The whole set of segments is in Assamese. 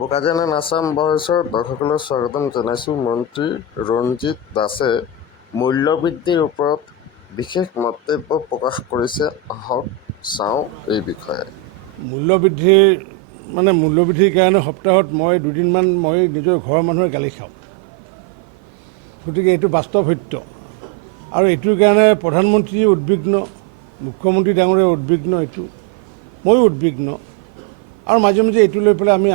বোকাজান আসাম ভয়েসৰ দৰ্শকলৈ স্বাগতম জনাইছোঁ। মন্ত্ৰী ৰঞ্জিত দাসে মূল্যবৃদ্ধিৰ ওপৰত বিশেষ মন্তব্য প্ৰকাশ কৰিছে। আহক চাওঁ এই বিষয়ে। মূল্যবৃদ্ধিৰ কাৰণে সপ্তাহত মই দুদিনমান মই নিজৰ ঘৰৰ মানুহে গালি খাওঁ। গতিকে এইটো বাস্তৱ সত্য আৰু এইটোৰ কাৰণে প্ৰধানমন্ত্ৰী উদ্বিগ্ন, মুখ্যমন্ত্ৰী ডাঙৰীয়া উদ্বিগ্ন, এইটো ময়ো উদ্বিগ্ন আৰু মাজে মাজে এইটো লৈ পেলাই আমি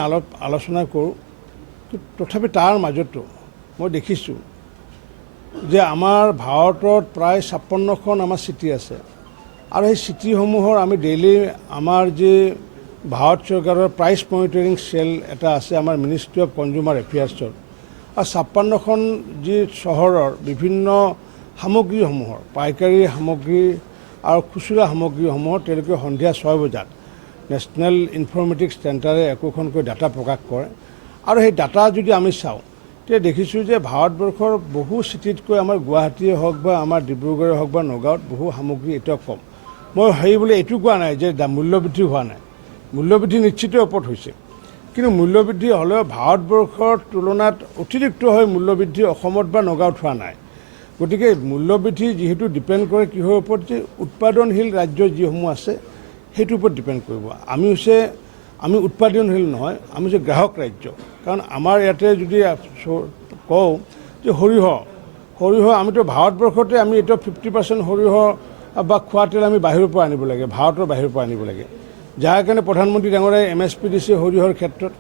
আলোচনা কৰোঁ। তথাপি তাৰ মাজতো মই দেখিছোঁ যে আমাৰ ভাৰতত প্ৰায় 56খন আমাৰ চিটি আছে আৰু সেই চিটিসমূহৰ আমি ডেইলি আমাৰ যি ভাৰত চৰকাৰৰ প্ৰাইচ মনিটৰিং চেল এটা আছে আমাৰ মিনিষ্ট্ৰী অফ কনজিউমাৰ এফেয়াৰ্ছৰ, আৰু 56খন যি চহৰৰ বিভিন্ন সামগ্ৰীসমূহৰ পাইকাৰী সামগ্ৰী আৰু খুচুৰা সামগ্ৰীসমূহৰ তেওঁলোকে সন্ধিয়া 6 বজাত নেশ্যনেল ইনফৰ্মেটিক্স চেণ্টাৰে একোখনকৈ ডাটা প্ৰকাশ কৰে। আৰু সেই ডাটা যদি আমি চাওঁ তেতিয়া দেখিছোঁ যে ভাৰতবৰ্ষৰ বহু চিটিতকৈ আমাৰ গুৱাহাটীয়ে হওক বা আমাৰ ডিব্ৰুগড়ে হওক বা নগাঁৱত বহু সামগ্ৰী এতিয়াও কম। মই বুলি এইটো কোৱা নাই যে মূল্যবৃদ্ধি হোৱা নাই, মূল্যবৃদ্ধি নিশ্চিত ওপৰত হৈছে, কিন্তু মূল্যবৃদ্ধি হ'লেও ভাৰতবৰ্ষৰ তুলনাত অতিৰিক্ত হৈ মূল্যবৃদ্ধি অসমত বা নগাঁৱত হোৱা নাই। গতিকে মূল্যবৃদ্ধি যিহেতু ডিপেণ্ড কৰে কিহৰ ওপৰত, যে উৎপাদনশীল ৰাজ্য যিসমূহ আছে সেইটোৰ ওপৰত ডিপেণ্ড কৰিব। আমি উৎপাদনশীল নহয়, আমি হৈছে গ্ৰাহক ৰাজ্য। কাৰণ আমাৰ ইয়াতে যদি কওঁ যে সৰিয়হ আমিতো ভাৰতবৰ্ষতে আমি এতিয়া 50% সৰিয়হ বা খোৱা তেল আমি বাহিৰৰ পৰা আনিব লাগে, ভাৰতৰ বাহিৰৰ পৰা আনিব লাগে, যাৰ কাৰণে প্ৰধানমন্ত্ৰী ডাঙৰীয়াই MSP দিছে সৰিয়হৰ ক্ষেত্ৰত।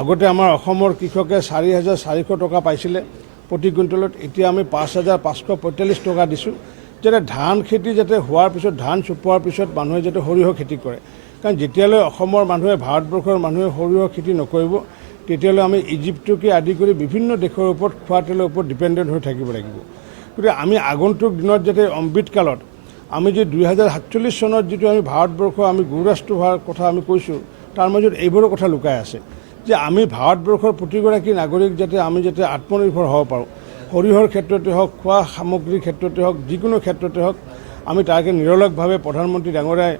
আগতে আমাৰ অসমৰ কৃষকে 4,400 টকা পাইছিলে প্ৰতি কুইণ্টলত, এতিয়া আমি 5,545 টকা দিছোঁ, যাতে ধান খেতি যাতে হোৱাৰ পিছত, ধান চপোৱাৰ পিছত মানুহে যাতে সৰিয়হ খেতি কৰে। কাৰণ যেতিয়ালৈ অসমৰ মানুহে, ভাৰতবৰ্ষৰ মানুহে সৰিয়হ খেতি নকৰিব তেতিয়ালৈ আমি ইজিপ্তকে আদি কৰি বিভিন্ন দেশৰ ওপৰত খোৱা তেলৰ ওপৰত ডিপেণ্ডেণ্ট হৈ থাকিব লাগিব। গতিকে আমি আগন্তুক দিনত যাতে অমৃতকালত আমি যে 2047 চনত যিটো আমি ভাৰতবৰ্ষ আমি গৌৰাষ্ট্ৰ হোৱাৰ কথা আমি কৈছোঁ, তাৰ মাজত এইবোৰৰ কথা লুকাই আছে যে আমি ভাৰতবৰ্ষৰ প্ৰতিগৰাকী নাগৰিক যাতে আমি যাতে আত্মনিৰ্ভৰ হ'ব পাৰোঁ, সৰিয়হৰ ক্ষেত্ৰতে হওক, খোৱা সামগ্ৰীৰ ক্ষেত্ৰতে হওক, যিকোনো ক্ষেত্ৰতে হওক, আমি তাকে নিৰলসভাৱে প্ৰধানমন্ত্ৰী ডাঙৰীয়াই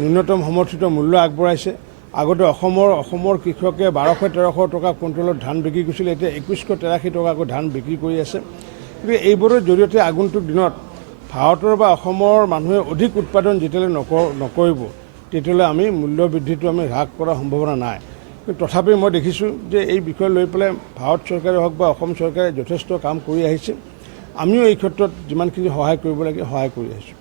ন্যূনতম সমৰ্থিত মূল্য আগবঢ়াইছে। আগতে অসমৰ কৃষকে 1,200-1,300 টকা কুইণ্টলত ধান বিক্ৰী কৰিছিলে, এতিয়া 2,183 টকাকৈ ধান বিক্ৰী কৰি আছে। গতিকে এইবোৰৰ জৰিয়তে আগন্তুক দিনত ভাৰতৰ বা অসমৰ মানুহে অধিক উৎপাদন যেতিয়ালৈ নকৰিব তেতিয়ালৈ আমি মূল্য বৃদ্ধিটো আমি হ্ৰাস কৰাৰ সম্ভাৱনা নাই। কিন্তু তথাপি মই দেখিছোঁ যে এই বিষয় লৈ পেলাই ভাৰত চৰকাৰে হওক বা অসম চৰকাৰে যথেষ্ট কাম কৰি আহিছে। আমিও এই ক্ষেত্ৰত যিমানখিনি সহায় কৰিব লাগে সহায় কৰি আহিছোঁ।